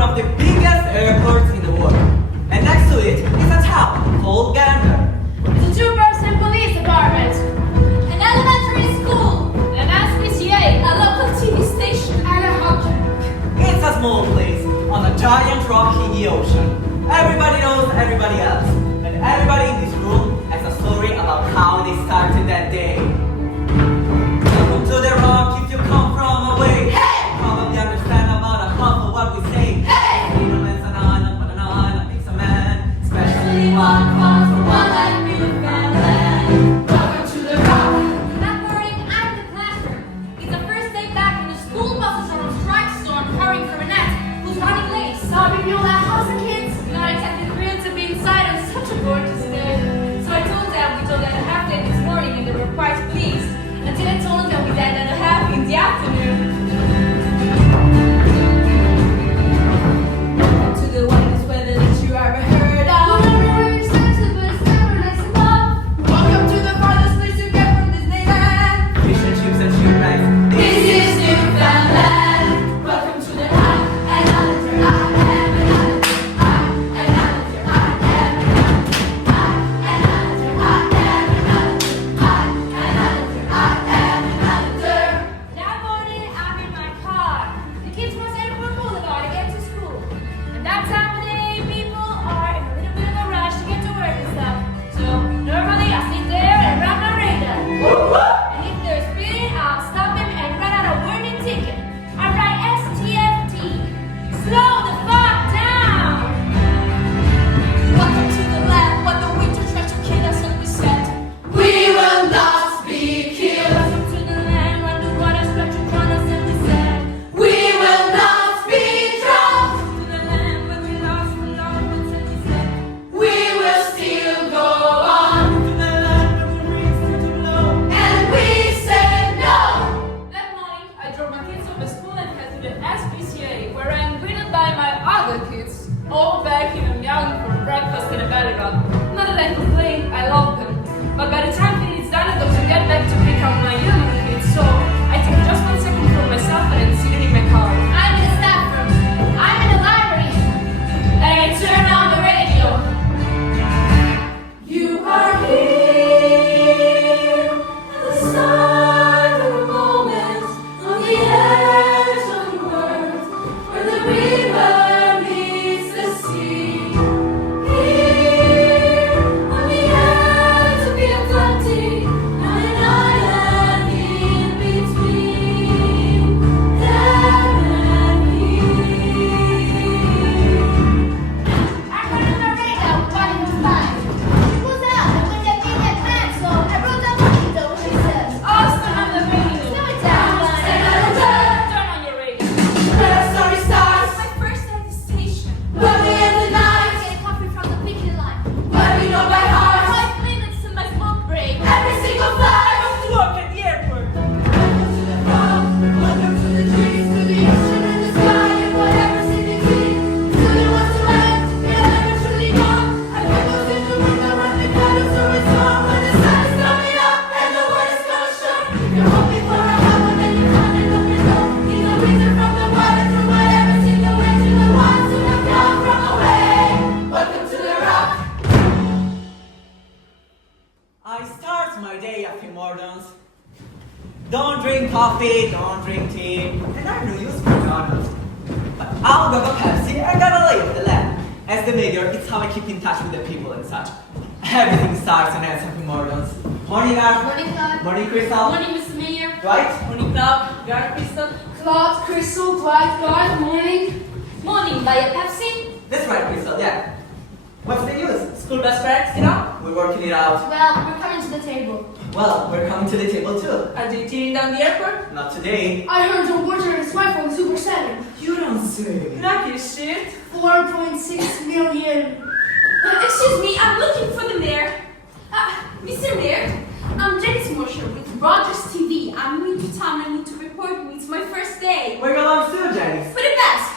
one of the biggest airports in the world. And next to it is a town called Gander. It's a 2-person police department, an elementary school, an SPCA, a local TV station, and a hockey. It's a small place on a giant rock in the ocean. Everybody knows everybody else. And everybody in this room has a story about how they started that day. Welcome to the rock if you come from away. Hey! Probably understand about a half of what we say. Hey! Freedom is an honor, but an honor makes a man. Especially One one comes for from one one like like me. Newfoundland. Welcome to the rock. That morning, I'm in the classroom. It's the first day back when the school buses are on strike, so I'm hurrying for Annette, who's running late. Sorry, Beulah, how's the kids? Not exactly thrilled to be inside on such a gorgeous day. So I told them we told them a half day this morning, and they were quite pleased. Until I told them we had another half in the afternoon. To the wildest weather that you ever heard of. Whatever you're expensive, but it's never nice enough. Welcome to the farthest place you get from Disneyland. Fish and chips and cheese rice. This is Newfoundland. Welcome to the I am another I am another I am another I am another I am another. That morning I'm in my car. The kids must Airport Boulevard to get to school. And that time of day people are in a little bit of a rush to get to work and stuff. So normally I sit there and run my radar. And if they're speeding, I'll stop them and write out a warning ticket. I write STFT. Slow the fuck down! Welcome to the land where the winter tries to kill us and we said, we will not be killed. Welcome to the land where the waters try to drown us and we said, we will not be drowned. To the land where we lost the loved ones and we said, we will still go on. To the land where the winds start to blow. And we said no! That morning, I drove my kids off to school and head to the SPCA, where I'm greeted by my other kids, all back in a young for breakfast in a belly run. Not that I complain, I love them. But by the time it's done, I got to get back to pick up my younger kids, so I take just 1 second for myself and sit in my car. I'm in the staff room. I'm in the library. And I turn on the radio. You are here at the start of a moment on the edge of the world where the river meets the sea. Here on the edge of the Atlantic, on an island in between them and here. I heard on the radio what it was like. It was out and when they made that plan, so I wrote down what it was, she says. Oh, turn on the radio. Slow it down. Turn on your radio. Where the story starts. My first day at the station. When we end the night. Get coffee from the picnic line. Where we know by heart. 5 minutes to my smoke break. Every single flight. To work at the airport. Welcome to the rock. Welcome to the trees, to the ocean and the sky, and whatever's in between. Student wants to land, they're never truly gone. I put those in the window when the candles are it's on. When the sun is coming up and the world is gonna shine. You're hoping for a while, but then you find it up and go. Need no reason from the water through whatever's in the wind. To the ones who have come from away. Welcome to the rock. I start my day a few mornings. Don't drink coffee, don't drink tea, and I'm no use for McDonald's. But I'll grab a Pepsi and get a lay with the land. As the mayor, it's how I keep in touch with the people and such. Everything starts and ends a few mornings. Morning, Art. Morning, Claude. Morning, Crystal. Morning, Mr. Mayor. Right? Morning, Claude. Got a crystal? Claude, Crystal, Dwight, Claude, morning. Morning, buy a Pepsi? That's right, Crystal, yeah. What's the news? School best friends, you know? We're working it out. Well, we're coming to the table. Well, we're coming to the table too. Are you tearing down the airport? Not today. I heard your water and smartphone Super 7. You don't say. Lucky shit. 4.6 million. Excuse me, I'm looking for the mayor. Mr. Mayor, I'm Janice Mosher with Rogers TV. I'm new to town. I need to report. It's my first day. Where you belong to, Janice? For the best.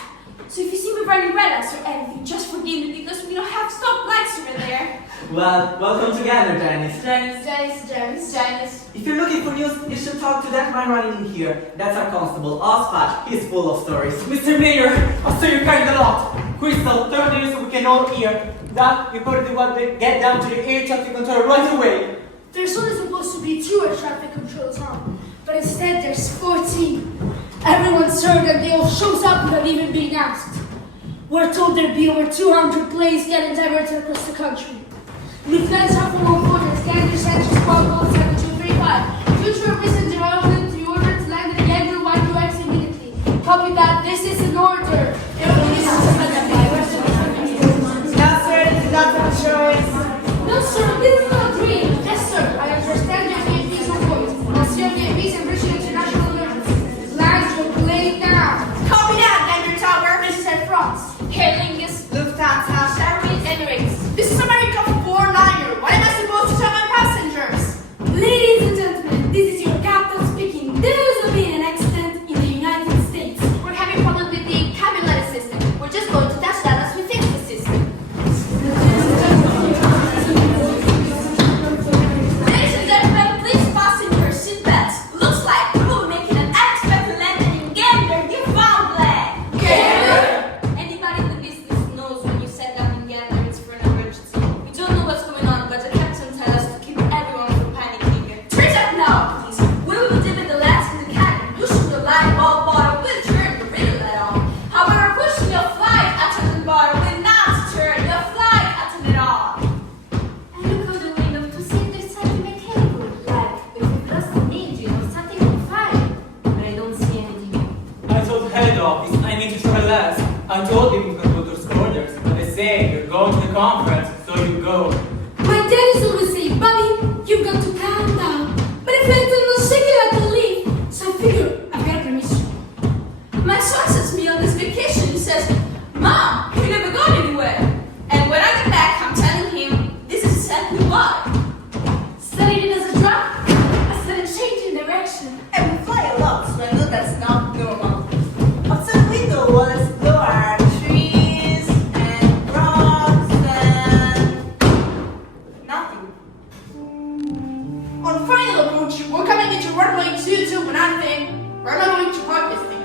So if you see me running red lights or anything, just forgive me because we don't have stoplights over there. Well, welcome together, Janice. Janice. If you're looking for news, you should talk to that man running in here. That's our constable, Ospat. He's full of stories. Mr. Mayor, I saw you kind a lot. Crystal, turn the news so we can all hear. That we probably want to get down to the air traffic control right away. There's only supposed to be 2 air traffic controls on, but instead there's 14. Everyone's heard that they all shows up without even being asked. We're told there'll be over 200 planes getting diverted across the country. Lieutenants have from all quarters, Gander Sanchez, Quando, 7235. Future represents your island to order to land in Gander YQX immediately. Copy that, this is an order. No, sir, this is not a dream. Yes, sir, I understand your VIP's report. I'll see your VIP's and bridge international emergency. Land your plane now. Copy that, Gander Tower. This is Air France. Aer Lingus, Lufthansa. Emirates. This is America 49er. What am I supposed to tell my passengers? Ladies and gentlemen, this is your captain speaking. There has been an accident in the United States. We're having problems with the cabin system. We're just going to touch that as we fix the system. Ladies and gentlemen, please fasten your seatbelts. Looks like we will be making an unexpected landing in Gander, Newfoundland. Anybody in the business knows when you set down in Gander, it's for an emergency. We don't know what's going on, but the captain tells us to keep everyone from panicking. Treat up now, please. We will be dipping the last in the cabin. You should rely on bottom will turn the riddle let off. However, pushing your flight attendant bottom will not turn your flight attendant off. And look out the window to see if there's something mechanical, like if we lost an engine or something on fire. But I don't see anything. I told head office I need to travel less. I told him you can go to orders, but they say you're going to the conference, so you go. My dad is always saying, Bobby, you've got to calm down. But if I tell no shaking I can leave, so I figure I've got permission. My son sends me on this vacation. He says, Mom, you never gone anywhere. And when I get back, I'm telling him this is exactly why. Studied it as a drug. I started changing direction. And we fly a lot, so I know that's not normal. Outside window was there are trees and rocks and nothing. On final approach, we're coming into runway 22 when I think we're not going to park this thing.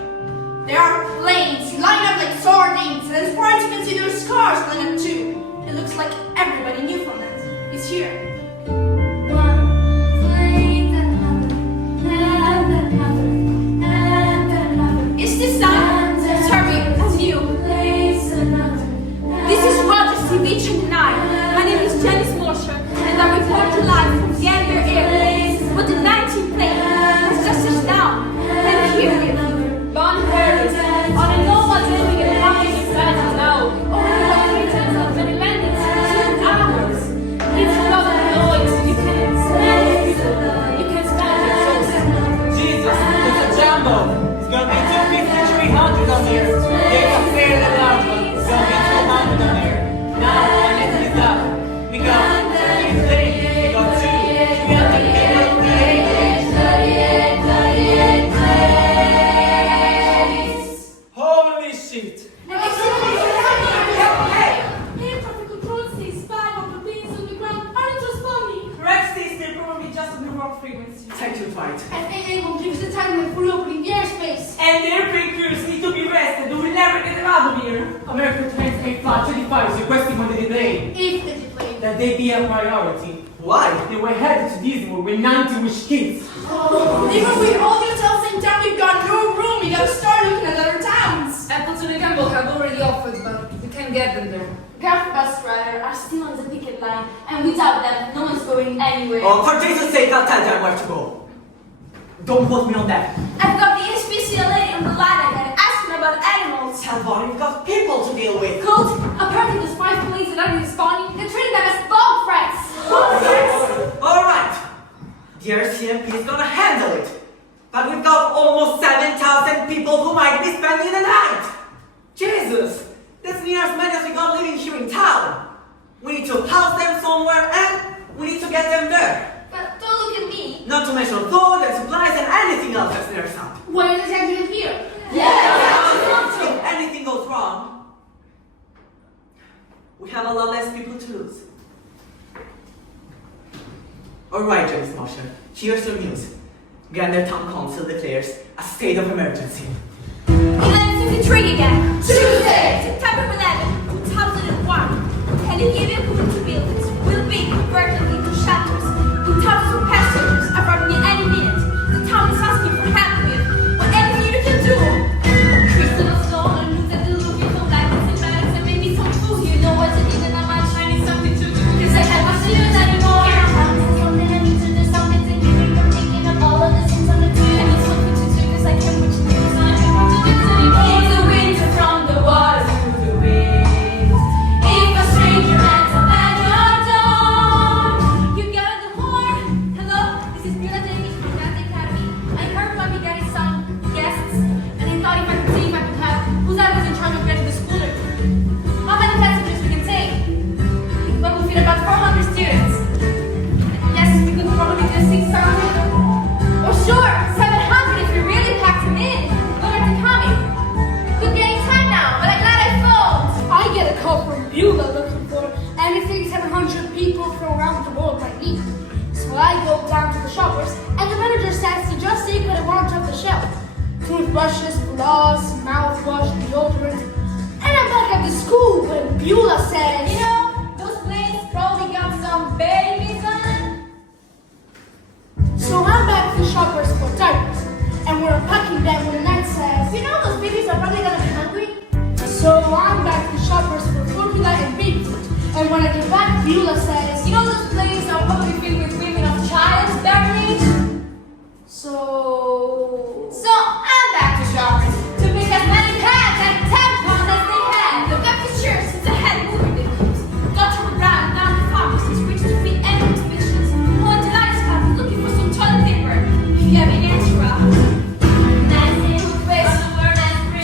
There are planes lined up like sardines, and as far as you can see, there's cars lined up too. It looks like everybody in Newfoundland is here. One plane, then another, and another. Is this time? Sorry, it's you. This is Roger TV 9. My name is Janice Mosher, and I report live from Gander Airways. But the 19th plane has just touched down. And here we are. Bon Paris, on a normal day we get flying inside now. Only about 3 times as many landings in 2 hours. It's a lot of noise. You can stand it. Jesus, it's a jumbo. It's gonna be 250, 300 on there. There's a fairly large one. It's gonna be 200 on there. Now, our next is up. We got 3 planes. We got 2. 300 people in the air. Holy shit! Air traffic control says 5 of the planes on the ground aren't responding. Correct states they're probably just on the wrong frequency. Time to fight. FAA will give us the time when full opening the airspace. And the airplane crews need to be rested or we'll never get them out of here. American trains may fly 25 is requesting on the delay. If they delay. That they be a priority. Why? They were headed to Disney with 90 wish kids. Even with all the hotels in town, we've got no room. We gotta start looking at other towns. Appleton and Campbell have already offered, but we can't get them there. Golf bus rider are still on the picket line, and without them, no one's going anywhere. Oh, for Jesus' sake, I'll tell them where to go. Don't quote me on that. I've got the SPCLA on the line again, asking about animals. Salvador, you've got people to deal with. Cold, apparently there's 5 planes that aren't responding. They're treating them as bomb threats. Alright. The RCMP is gonna handle it. But we've got almost 7,000 people who might be spending the night. Jesus, that's near as many as we got living here in town. We need to house them somewhere and we need to get them there. But don't look at me. Not to mention food and supplies and anything else that's near us. Why are they sending it here? If anything goes wrong, commotion. Cheers or news. Gander Town Council declares a state of emergency. 11:53 again. Tuesday, September 11, 2001. Television community buildings will be converted into shelters. With thousands of passengers arriving at any minute. The town is asking for help with whatever you can do. Crystal stone and news that the looking for blankets and bags and maybe some food. You know what to eat and I might find something to do. Cause I can't watch news anymore. Something I need to do, something to keep me from thinking of all of the things on the do. And it's something to do cause I can't watch news and I can't do this anymore. It's the winter from the water to the wind. If a stranger ends up at your door, you got the horn. Hello, this is Beulah Davis from Dance Academy. I heard mommy daddy's son guests, and I thought if I could see if I could have who's ever in charge of getting the school. How many passengers we can take? Well, we fit about 400 students. Yes, we could probably do 600. Or sure, 700 if we really packed them in. When are they coming? Could be any time now, but I'm glad I phoned. I get a call from Beulah looking for anything 700 people from around the world might need. So I go down to the shoppers, and the manager says to just take what I want off the shelf. Toothbrushes, floss, mouthwash, deodorant. And I'm back at the school when Beulah says, You know, those planes probably got some babies on them. So I'm back to shoppers for diapers, and we're unpacking them when the night says, You know those babies are probably gonna be hungry. so I'm back to shoppers for formula and baby food. And when I get back, Beulah says, You know those planes are probably filled with women of childbearing age. So I'm back to shoppers to pick as many pads and tampons as they had. Look up the shirts, it's a head moving victims. Got to run down the pharmacies, which to feed any suspicions. One delights party looking for some toilet paper. If you have any extra. Nice toothpaste,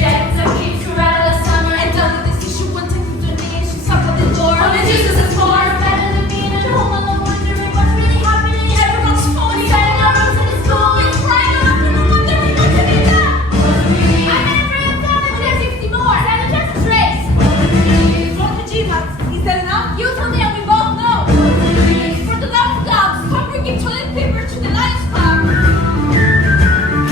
jackets of kids who rattle the summer. And done with this issue, one time to donations up at the door. Oh, the Jesus is more better than being at home alone, wondering what's really happening. Everyone's phone, setting our rooms in the school, and crying out and wondering what to be done. I'm in for a time, there's 60 more. Santa just a trace. From the G-Max, is that enough? You tell me and we both know. For the love of God, stop bringing toilet paper to the Lions Club.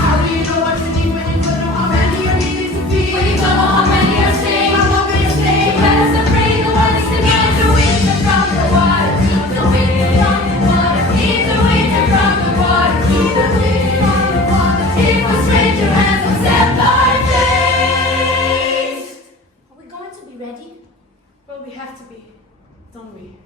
How do you know what to do when you don't know how many you're needing to feed? When you don't know how many you're staying, how long you're staying. Let us pray the one is to get the winter from the water. Keep the winter from the water. Keep the winter from the water. Keep the winter from the water. If a stranger has accept our fate. Are we going to be ready? Well, we have to be, don't we?